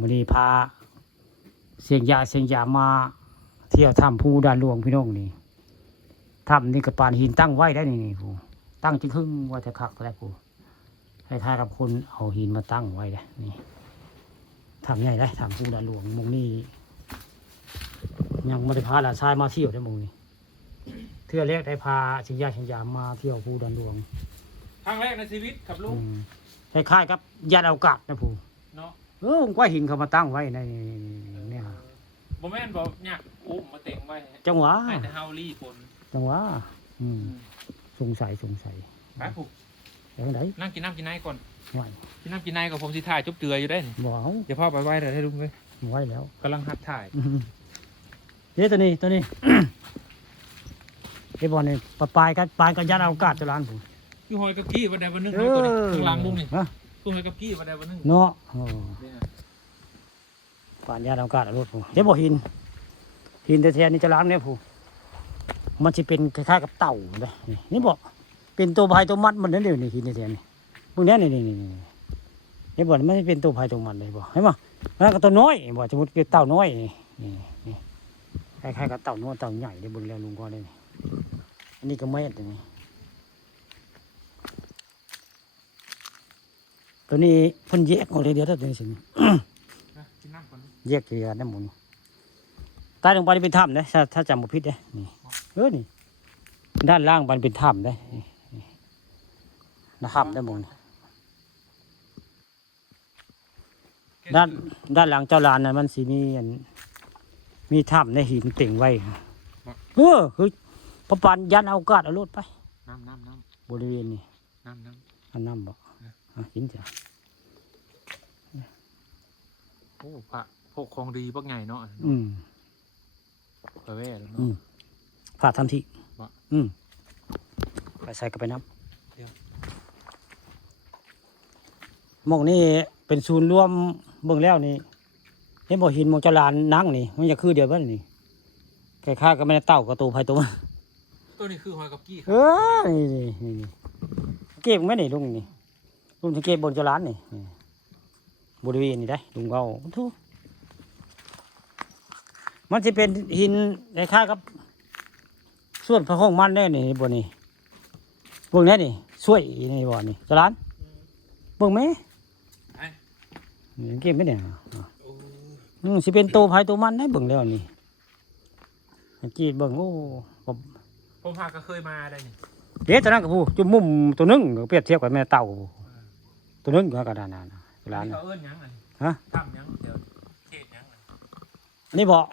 มื้อนี้พาเสียงยามาเที่ยวถ้ำภูด่านหลวงพี่น้องนี่ถ้ำนี่ก็ปานหินตั้งไว้ได้นี่ผู้ตั้งจิครึ่งว่าจะคักแล้วผู้ให้ทายกับคนเอาหินมาตั้งไว้ได้นี่ถ้ำใหญ่ได้ถ้ำภูด่านหลวงมุงนี้ยังไม่ได้พาหลานชายมาเที่ยวได้มุงนี้เที่ยวแรกได้พาเสียงยามาเที่ยวภูด่านหลวงครั้งแรกในชีวิตครับลุงคล้ายๆกับยานอวกาศนะผู้เนาะผมก็หินเขามาตั้งไว้ในเนี่ยบ่แม่นบ่เนี่ยอุ้มมาเต็งไว้จังหวะให้แต่เฮาลี่ฝนจังหวะสงสัยไปผูกอย่างไรนั่งกินน้ำกินไนก่อนไหวกินน้ำกินไนกับผมสิถ่ายจุ๊บเตืออยู่ได้นี่ว้าวเดี๋ยวพ่อไปไหว้เลยให้ลุงเลยไหวแล้วกำลังหัดถ่ายเฮ้ยตัวนี้ไอ้บอลนี่ปลายกันยันอวกาศจะร้านผมคือหอยกับกี้วันใดวันหนึ่งตัวนี้ข้างล่างลุงนี่คือหอยกับกี้วันใดวันหนึ่งเนาะปานยันอวกาศรถผมเดี๋ยวบอกหินแท้ๆนี่จะล้างเนี่ยผมมันจะเป็นคล้ายๆกับเต่าเลยนี่บอกเป็นตัวพายตัวมัดมันนั่นเดียวนี่หินแท้ๆนี่พวกนี้นี่บอกมันเป็นตัวพายตัวมัดเลยบอกเห็นป่ะแล้วก็ตัวน้อยบอกสมมติเป็นเต่าน้อยนี่คล้ายๆกับเต่าน้อยเต่าใหญ่เดี๋ยวบนแล้วลุงก็ได้นี่อันนี้ก็เม็ดนี่ตัวนี้เพิ่นแยกออกเลยเดียวเท่านี้สิแยกเกลือได้หมดใต้ลงไปเป็นถ้ำนะถ้าจำบ่ผิดนะนี่นี่ด้านล่างมันเป็นถ้ำนะนะครับได้หมดด้านหลังเจ้าลานนะมันสีมีถ้ำในหินเต่งไว้คือพระปานยันอวกาศเอารถไปน้ำบริเวณนี้น้ำบอกหินจ้ะโอ้พระพวกของดีพวกใหญ่เนาะไปแว่แล้วเนาะผ่าทำที่ไปใส่กับไปน้ำหมองนี่เป็นศูนย์รวมเบื้องแล้วนี่เห็นบ่หินมองเจลานนั่งนี่มันจะคือเดียวกันนี่แค่ข้าก็ไม่ได้เต่ากระตูไผ่ตัวตัวนี้คือหอยกับกี้นี่เก็บไหมนี่ลุงนี่ลุงจะเก็บบนเจลานนี่บริเวณนี้ได้ลุงเอาทุกมันจะเป็นหินคล้ายๆกับส่วนพระห้องมันได้นี่บนนี้พวกนี้นี่ช่วยในบ่อนี่เจลานเบิ่งไหมเก็บไม่ได้สิเป็นตัวไผ่ตัวมันได้เบิ่งแล้วนี่จีเบิ่งโอ้ผมพาก็เคยมาได้นี่เดี๋ยวตอนนั้นกับผู้จุ่มมุมตัวนึงเปรียบเทียบกับแม่เต่าตัวนึงก็กระดานนั่นร้านเขาเอิ้นยังไงทำยังเดี๋ยวเขตยังนี่บอก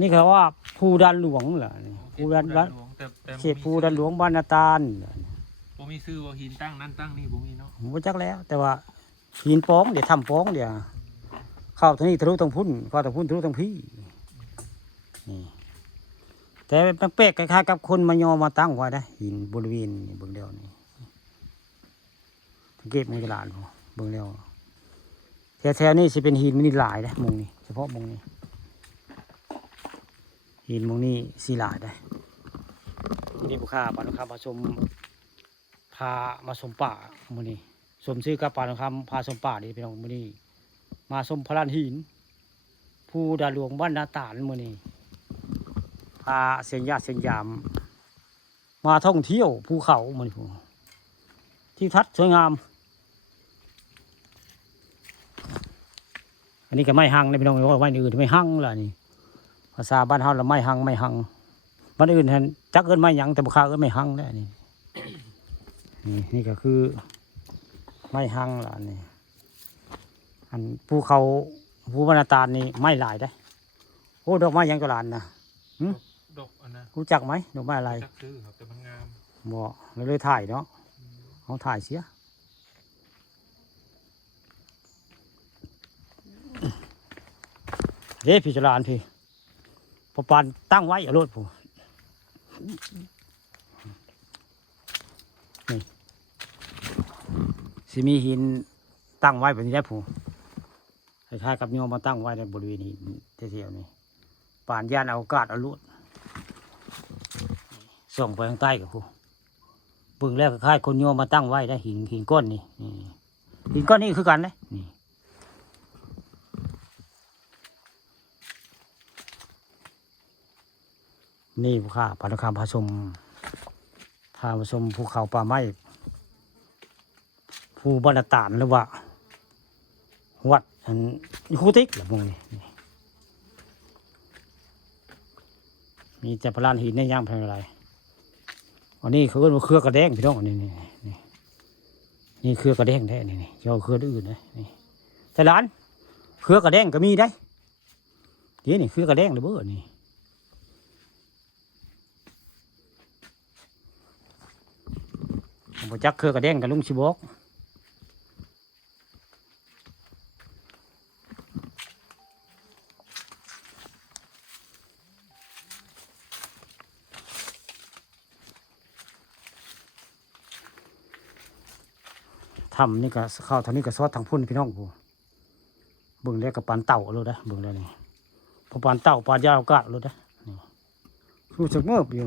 นี่เขาว่าภูด่านหลวงเหรอภูด่านเขตภูด่านหลวงบ้านนาตาลผมมีซื้อว่าหินตั้งนั่นตั้งนี่ผมมีเนาะผมรู้จักแล้วแต่ว่าหินป้องเดี๋ยวทำป้องเดี๋ยวเข้าทางนี้ทะลุทางพุ่นเข้าทางพุ่นทะลุทางพี่นี่แต่เป็นเป๊กคล้ายๆกับคนมายอมาตั้งไว้ได้หินบริเวณนี่เบื้องเดียวนี่เก็บในตลาดเบื้องเดียวแถวๆนี่จะเป็นหินมินิลายได้มงนี่เฉพาะมงนี่หินมงนี่สีลายได้นี่ผู้ค้าปานคำผสมพามาสมป่ามงนี่สมซื้อกับปานคำพาสมป่าดีเป็นของมงนี่มาสมพลานหินภูด่านหลวงบ้านนาตาลมงนี่พาเสียงยามมาท่องเที่ยวภูเขามงนี่ที่ทัดสวยงามอันนี้ก็ไม่หังในพี่น้องว่าไม้อื่นไม่หังล่ะนี่ภาษาบ้านเฮาเราไม่หังบ้านอื่นเห็นจักเอิ้นไม่หยังแต่บุคคลเอิ้นไม่หังได้นี่ก็คือไม่หังล่ะนี่อันภูเขาภูบรรณาตาลนี่ไม่หลายได้โอ้ดอกไม้ยังกระลานนะดอกอันนะรู้จักไหมดอกไม้อะไรจักซื้อครับแต่มันงามบ่เลยถ่ายเนาะเขาถ่ายเสียเด้พี่จรานพี่พอปานตั้งไว้อย่าลดผู้นี่สิมีหินตั้งไว้แบบนี้ได้ผู้คล้ายๆกับโยมมาตั้งไว้ในบริเวณนี้เที่ยวนี่ป่านย่านอวกาศเอาลุดส่งไปทางใต้กับผู้เบื้องแรกคล้ายคนโยมมาตั้งไว้ได้หินก้อนนี่หินก้อนนี้คือกันนะนี่ นี่ผู้ข้าปานุคามพาชมภูเขาป่าไม้ภูบรรตานหรือว่าวัดอันคูติกหรือมงนี่มีแต่พลานหินในย่างแพงอะไรอันนี้เขาเรียกว่าเครือกระแดงพี่น้องนี่เครือกระแดงแท้นี่ยอเครืออื่นนะนี่แต่ร้านเครือกระแดงก็มีได้นี่เครือกระแดงเลยเบ้อนี่ผมจักเครือกระแดงกับลุงชิบอกทำนี่ก็เข้าทางนี้ก็ซอดทางพุ่นพี่น้องผู้เบิ่งแล้วกับปานเต่าเลยนะเบิ่งแล้วนี่พอปานเต่าปานยาวกะเลยนะนี่รู้สึกเมื่ออยู่